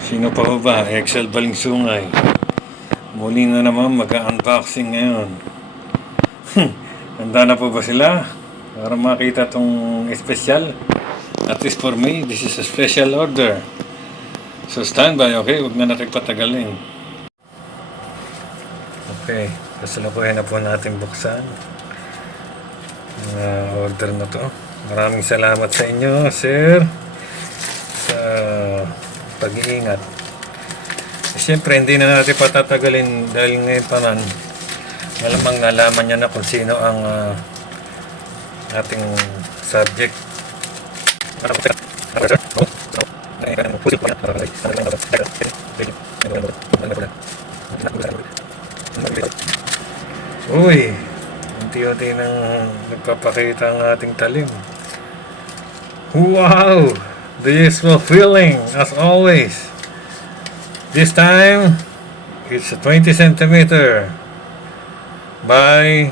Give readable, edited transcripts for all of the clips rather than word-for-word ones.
Sino pa ho ba? Excel Balingsungay. Muli na naman mag-unboxing ngayon. Handa na po ba sila? Para makita tong espesyal. At least for me, this is a special order. So stand by, okay? Huwag na natin patagalin. Okay, kasalukuyan na po natin buksan ang order na to. Maraming salamat sa inyo, sir, sa pag-iingat. Siyempre, hindi na natin patatagalin dahil ngayon pa man, malamang nalaman niya na kung sino ang ating subject. Uy, unti-unti nang nagpapakita ang ating talim. Wow! The useful feeling, as always. This time, it's a 20 centimeter by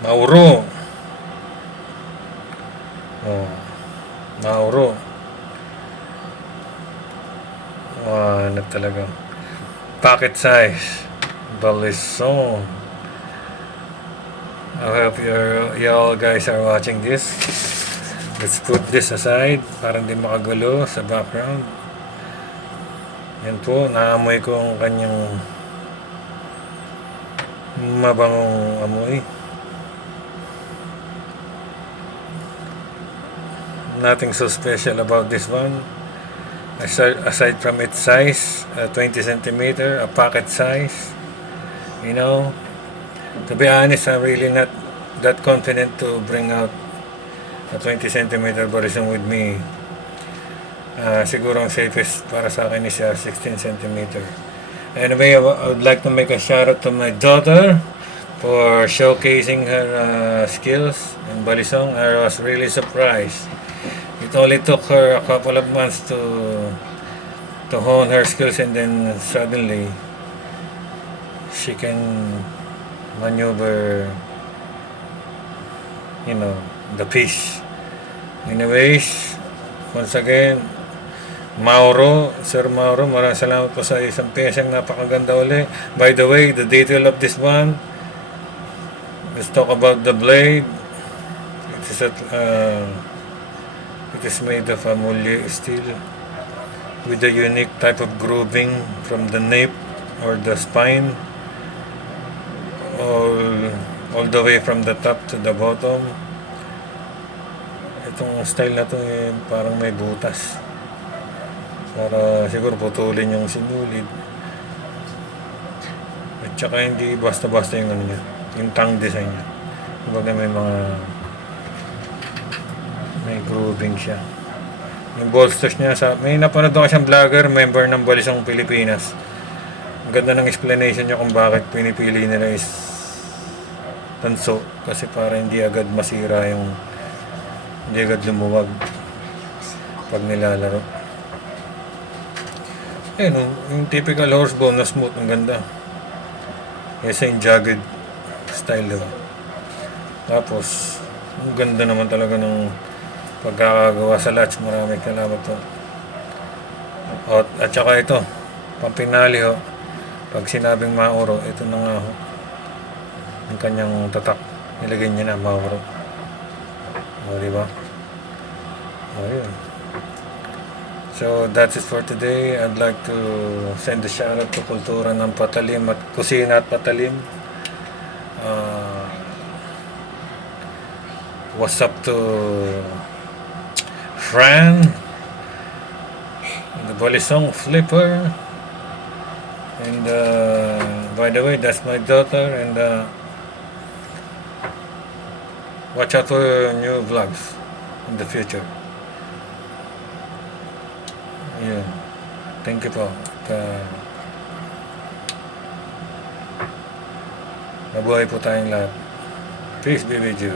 Mauro. Oh, Mauro. Wow, ano talaga. Pocket size. Balisong. I hope you all guys are watching this. Let's put this aside para hindi makagulo sa background. Yan po, naamoy ko ang kanyang mabangong amoy. Nothing so special about this one. Aside from its size, 20 centimeter, a pocket size. You know, to be honest, I'm really not that confident to bring out a 20 centimeter Balisong with me. Siguro ang safest para sa akin is 16 centimeter. Anyway, I would like to make a shout out to my daughter for showcasing her skills in Balisong. I was really surprised. It only took her a couple of months to hone her skills, and then suddenly she can maneuver, you know, the piece. Anyways, once again, Mauro, Sir Mauro, maraming salamat po sa isang piyesang napakaganda uli. By the way, the detail of this one, let's talk about the blade. It is made of amulye steel with a unique type of grooving from the nape or the spine all the way from the top to the bottom. Itong style na to parang may butas para siguro putulin yung sinulid, at saka hindi basta-basta yung ano niya, yung tongue design niya. Kumbaga may grooving siya. Yung bolsters niya, may napanood ako siyang vlogger, member ng Balisong Pilipinas. Ang ganda ng explanation niya kung bakit pinipili nila is tanso, kasi para hindi agad masira hindi agad lumuwag pag nilalaro. Yung typical horsebone na smooth, ang ganda. Kasi yung jagged style, diba? Tapos ang ganda naman talaga ng pagkakagawa sa latch. Maraming salamat po. At saka ito, pampinali ho, pag sinabing Mauro, ito na nga ho, yung kanyang tatak, nilagay niya na Mauro. Diba? Yun. So that's it for today. I'd like to send a shout out to Kultura ng Patalim at Kusina at Patalim. What's up to Fran, the Balisong Flipper, and by the way, that's my daughter, and watch out for new vlogs in the future. Yeah, thank you po. Mabuhay po tayong lahat. Peace be with you.